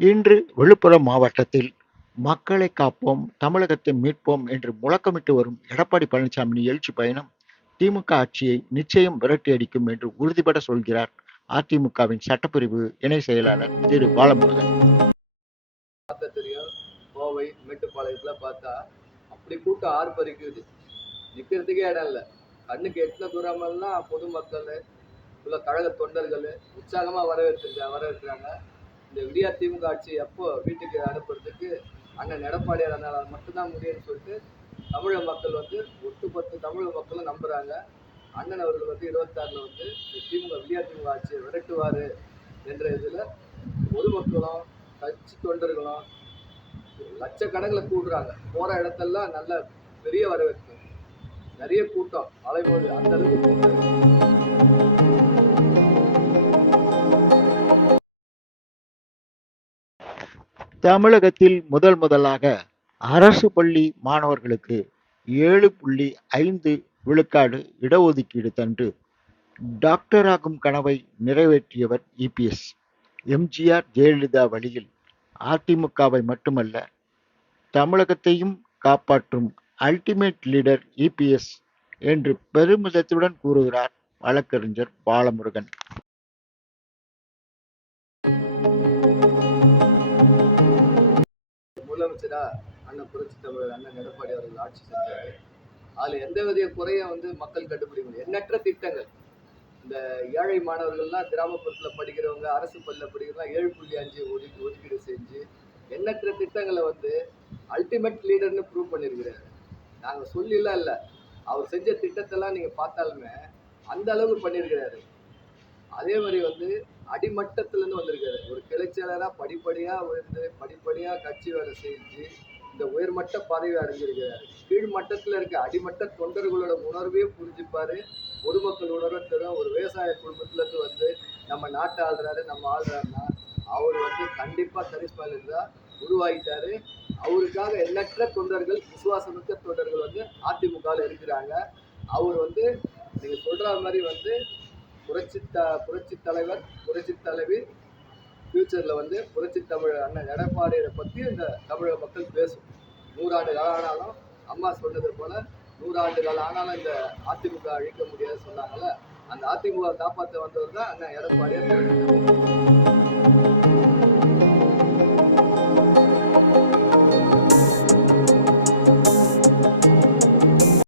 இன்று விழுப்புரம் மாவட்டத்தில் மக்களை காப்போம் தமிழகத்தை மீட்போம் என்று முழக்கமிட்டு வரும் எடப்பாடி பழனிசாமியின் எழுச்சி பயணம் திமுக ஆட்சியை நிச்சயம் விரட்டி அடிக்கும் என்று உறுதிபட சொல்கிறார் அதிமுகவின் சட்டப்பிரிவு இணை செயலாளர் திரு பாலமுருகன். தெரியும் கோவை மேட்டுப்பாளையத்துல பார்த்தா அப்படி கூட்டம் ஆர்ப்பரிக்குது. நிக்கிறதுக்கே இடம் இல்லை. கண்ணுக்கு எட்டின தூரமெல்லாம் பொதுமக்கள் உள்ள கழக தொண்டர்கள் உற்சாகமா வரவேற்று வரவேற்கிறாங்க இந்த விடியா திமுக ஆட்சி எப்போ வீட்டுக்கு அனுப்புறதுக்கு அண்ணன் எடப்பாடியார் அண்ணால் மட்டும்தான் முடியும்னு சொல்லிட்டு தமிழக மக்கள் வந்து ஒட்டுமொத்த தமிழக மக்களும் நம்புகிறாங்க அண்ணன் அவர்கள் வந்து இருபத்தாறில் வந்து இந்த திமுக விடியா திமுக ஆட்சியை விரட்டுவார் என்ற இதில் பொதுமக்களும் கட்சி தொண்டர்களும் லட்சக்கணக்கில் கூடுறாங்க. போகிற இடத்தெல்லாம் நல்ல பெரிய வரவேற்பு. நிறைய கூட்டம் அலைமோது அந்த அளவுக்கு தமிழகத்தில் முதல் முதலாக அரசு பள்ளி மாணவர்களுக்கு ஏழு புள்ளி ஐந்து விழுக்காடு இடஒதுக்கீடு தன்று டாக்டராகும் கனவை நிறைவேற்றியவர் இபிஎஸ் எம்ஜிஆர் ஜெயலலிதா வழியில் அதிமுகவை மட்டுமல்ல தமிழகத்தையும் காப்பாற்றும் அல்டிமேட் லீடர் இபிஎஸ் என்று பெருமிதத்துடன் கூறுகிறார் வழக்கறிஞர் பாலமுருகன். முதலமைச்சரா அண்ணன் புரட்சி தமிழர் அண்ணன் எடப்பாடி அவர்கள் ஆட்சி செஞ்சாரு. அதுல எந்த விதைய குறையும் வந்து மக்கள் கண்டுபிடிக்க முடியும் எண்ணற்ற திட்டங்கள். இந்த ஏழை மாணவர்கள்லாம் கிராமப்புறத்துல படிக்கிறவங்க அரசு பள்ளியில் படிக்கிறவங்க ஏழு புள்ளி அஞ்சு ஒதுக்கி ஒதுக்கீடு செஞ்சு எண்ணற்ற திட்டங்களை வந்து அல்டிமேட் லீடர்னு ப்ரூவ் பண்ணியிருக்கிறாரு நாங்கள் சொல்லிலாம் இல்லை. அவர் செஞ்ச திட்டத்தெல்லாம் நீங்கள் பார்த்தாலுமே அந்த அளவுக்கு பண்ணியிருக்கிறாரு அதே மாதிரி வந்து அடிமட்டத்துல இருந்து வந்திருக்காரு ஒரு கிளைச்சலரா படிப்படியா உயர்ந்து படிப்படியா கட்சி வேலை செஞ்சு இந்த உயர்மட்ட பதவி அடைஞ்சிருக்கிறார். கீழ் மட்டத்துல இருக்க அடிமட்ட தொண்டர்களோட உணர்வையும் புரிஞ்சுப்பாரு. பொதுமக்கள் உணர்வை தரும் ஒரு விவசாய குடும்பத்துல இருந்து வந்து நம்ம நாட்டை ஆள்றாரு நம்ம ஆள்றாருன்னா அவர் வந்து கண்டிப்பா கரிஸ்மால இருந்தா உருவாகிட்டாரு. அவருக்காக எண்ணற்ற தொண்டர்கள் விசுவாசமிக்க தொண்டர்கள் வந்து அதிமுகவில் இருக்கிறாங்க. அவர் வந்து நீங்க சொல்ற மாதிரி வந்து புரட்சி த புரட்சி தலைவர் புரட்சி தலைவி ஃப்யூச்சரில் வந்து புரட்சி தமிழ் அண்ணன் எடப்பாடியை பற்றி இந்த தமிழக மக்கள் பேசும். நூறாண்டு காலம் ஆனாலும் அம்மா சொன்னது போல நூறாண்டு காலம் ஆனாலும் இந்த அதிமுக அழிக்க முடியாது சொன்னாங்கல்ல அந்த அதிமுக காப்பாற்ற வந்தவர் தான் அண்ணன் எடப்பாடியார்